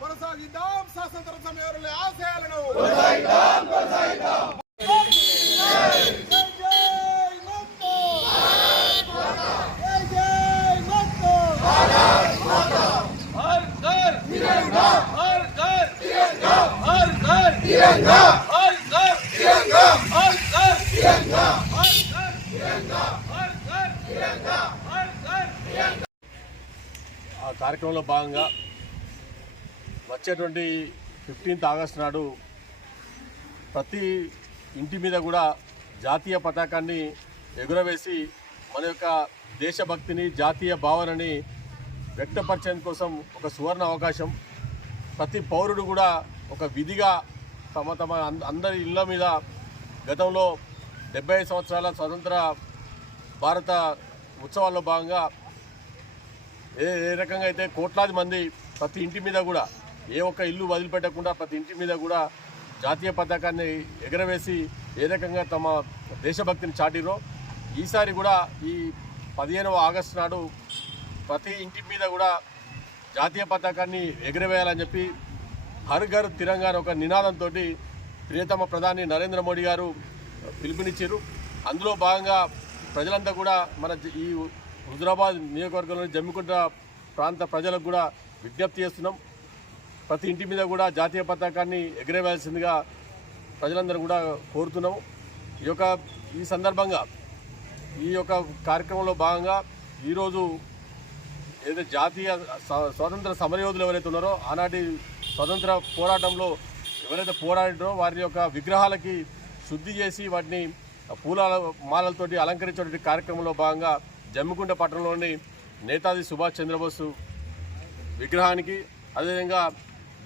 కొనసాగిద్దాం స్వాతంత్ర సమయంలో ఆశయాలను ఆ కార్యక్రమంలో భాగంగా వచ్చేటువంటి 15th ఆగస్టు నాడు ప్రతి ఇంటి మీద కూడా జాతీయ పతాకాన్ని ఎగురవేసి మన యొక్క దేశభక్తిని జాతీయ భావనని వ్యక్తపరిచేందుకు కోసం ఒక సువర్ణ అవకాశం. ప్రతి పౌరుడు కూడా ఒక విధిగా తమ తమ అందరి ఇళ్ళ మీద గతంలో 75 సంవత్సరాల స్వతంత్ర భారత ఉత్సవాల్లో భాగంగా ఏ రకంగా అయితే కోట్లాది మంది ప్రతి ఇంటి మీద కూడా ఏ ఒక్క ఇల్లు వదిలిపెట్టకుండా ప్రతి ఇంటి మీద కూడా జాతీయ పతాకాన్ని ఎగరవేసి ఏ రకంగా తమ దేశభక్తిని చాటిరో ఈసారి కూడా ఈ 15వ ఆగస్టు నాడు ప్రతి ఇంటి మీద కూడా జాతీయ పతాకాన్ని ఎగరవేయాలని చెప్పి హర్ ఘర్ తిరంగా ఒక నినాదంతో ప్రియతమ ప్రధాని నరేంద్ర మోడీ గారు పిలుపునిచ్చారు. అందులో భాగంగా ప్రజలంతా కూడా మన ఈ హుజురాబాద్ నియోజకవర్గంలోని జమ్మికుంట ప్రాంత ప్రజలకు కూడా విజ్ఞప్తి చేస్తున్నాం. ప్రతి ఇంటి మీద కూడా జాతీయ పతాకాన్ని ఎగరవేయాల్సిందిగా ప్రజలందరూ కూడా కోరుతున్నాము. ఈ సందర్భంగా ఈ యొక్క కార్యక్రమంలో భాగంగా ఈరోజు ఏదైతే జాతీయ స్వాతంత్ర సమరయోధులు ఎవరైతే ఉన్నారో ఆనాటి స్వతంత్ర పోరాటంలో ఎవరైతే పోరాడారో వారి యొక్క విగ్రహాలకి శుద్ధి చేసి వాటిని పూల మాలలతోటి అలంకరించేటువంటి కార్యక్రమంలో భాగంగా జమ్మికుంట పట్టణంలోని నేతాజీ సుభాష్ చంద్రబోస్ విగ్రహానికి అదేవిధంగా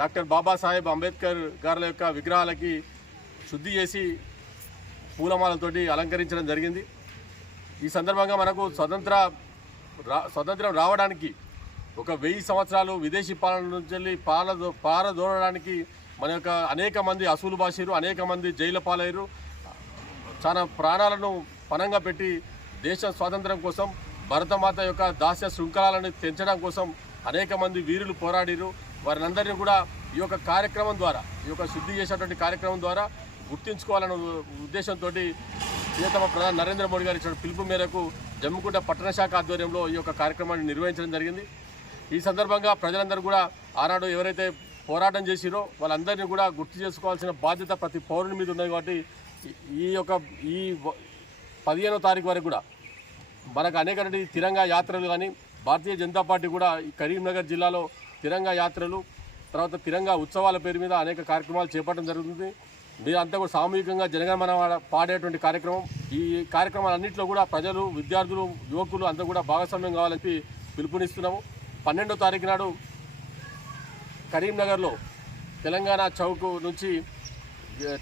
డాక్టర్ బాబాసాహెబ్ అంబేద్కర్ గారుల యొక్క విగ్రహాలకి శుద్ధి చేసి పూలమాలతోటి అలంకరించడం జరిగింది. ఈ సందర్భంగా మనకు స్వతంత్రం రావడానికి ఒక 1000 సంవత్సరాలు విదేశీ పాలన నుంచి పారదోలడానికి మన యొక్క అనేక మంది అసూలు బాసిరు, అనేక మంది జైలు పాలయ్యారు. చాలా ప్రాణాలను పణంగా పెట్టి దేశ స్వాతంత్రం కోసం భరతమాత యొక్క దాస్య శృంఖలాలను తెంచడం కోసం అనేక మంది వీరులు పోరాడిరు. వారినందరినీ కూడా ఈ యొక్క కార్యక్రమం ద్వారా ఈ యొక్క శుద్ధి చేసేటువంటి కార్యక్రమం ద్వారా గుర్తించుకోవాలనే ఉద్దేశంతో ప్రియతమ ప్రధాని నరేంద్ర మోడీ గారు ఇచ్చిన పిలుపు మేరకు జమ్మికుంట పట్టణ శాఖ ఆధ్వర్యంలో ఈ యొక్క కార్యక్రమాన్ని నిర్వహించడం జరిగింది. ఈ సందర్భంగా ప్రజలందరూ కూడా ఆనాడు ఎవరైతే పోరాటం చేసిరో వాళ్ళందరినీ కూడా గుర్తు చేసుకోవాల్సిన బాధ్యత ప్రతి పౌరుని మీద ఉన్నది. కాబట్టి ఈ 15వ తారీఖు వరకు కూడా మనకు అనేక తిరంగా యాత్రలు కానీ భారతీయ జనతా పార్టీ కూడా ఈ కరీంనగర్ జిల్లాలో తిరంగా యాత్రలు తర్వాత తిరంగా ఉత్సవాల పేరు మీద అనేక కార్యక్రమాలు చేపట్టడం జరుగుతుంది. మీరంతా కూడా సామూహికంగా జనగణమన పాడేటువంటి కార్యక్రమం. ఈ కార్యక్రమాలన్నింటిలో కూడా ప్రజలు, విద్యార్థులు, యువకులు అంతా కూడా భాగస్వామ్యం కావాలని పిలుపునిస్తున్నాము. 12వ తారీఖు నాడు కరీంనగర్లో తెలంగాణ చౌక్ నుంచి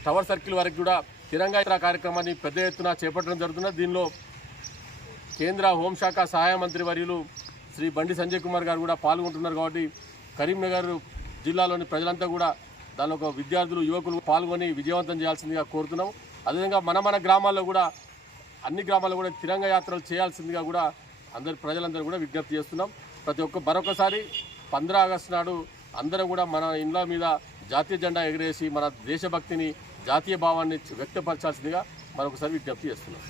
టవర్ సర్కిల్ వరకు కూడా తిరంగా యాత్ర కార్యక్రమాన్ని పెద్ద ఎత్తున చేపట్టడం జరుగుతున్నది. దీనిలో కేంద్ర హోంశాఖ సహాయ మంత్రి వర్యులు శ్రీ బండి సంజయ్ కుమార్ గారు కూడా పాల్గొంటున్నారు. కాబట్టి కరీంనగర్ జిల్లాలోని ప్రజలంతా కూడా దానిలో ఒక విద్యార్థులు, యువకులు పాల్గొని విజయవంతం చేయాల్సిందిగా కోరుతున్నాం. అదేవిధంగా మన గ్రామాల్లో కూడా అన్ని గ్రామాల్లో కూడా తిరంగా యాత్రలు చేయాల్సిందిగా కూడా ప్రజలందరూ కూడా విజ్ఞప్తి చేస్తున్నాం. మరొకసారి 15 ఆగస్టు నాడు అందరం కూడా మన ఇండ్ల మీద జాతీయ జెండా ఎగరేసి మన దేశభక్తిని, జాతీయ భావాన్ని వ్యక్తపరచాల్సిందిగా మరొకసారి విజ్ఞప్తి చేస్తున్నాం.